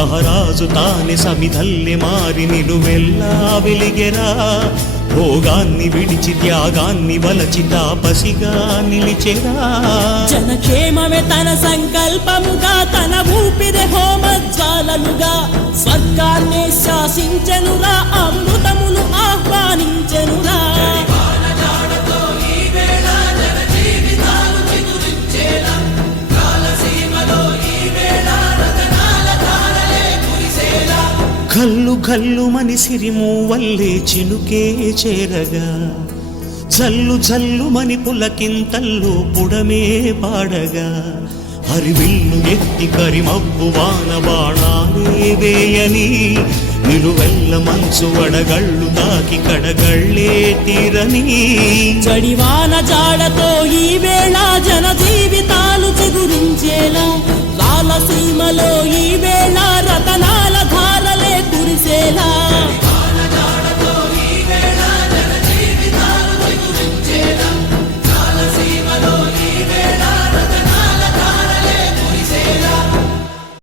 మహారాజు తానే సమిధల్లె మారి నిలువెల్లా వెలిగెరా. భోగాన్ని విడిచి త్యాగాన్ని వలచి తాపసిగా నిలిచెరా. జనక్షేమమే తన సంకల్పముగా, తన ఊపిరి హోమజ్వాలలుగా, స్వర్గాన్నే శాసించెనురా, అమృతమును ఆహ్వానించెనురా. కల్లు కల్లు మని సిరిమూవల్లే చినుకే చేరగా, జల్లు జల్లు మని పులకింతల్లు పుడమే పాడగా, హరివిల్లు ఎత్తి కరిమబ్బు వాన బాణాలే వేయని, నిలువెల్ల మంచు వడగళ్ళు తాకి కడగళ్ళే తీరని. జడివాన జాడతో ఈ వేళ జన జీవితాలు చిగురించేలా, రాలసీమలో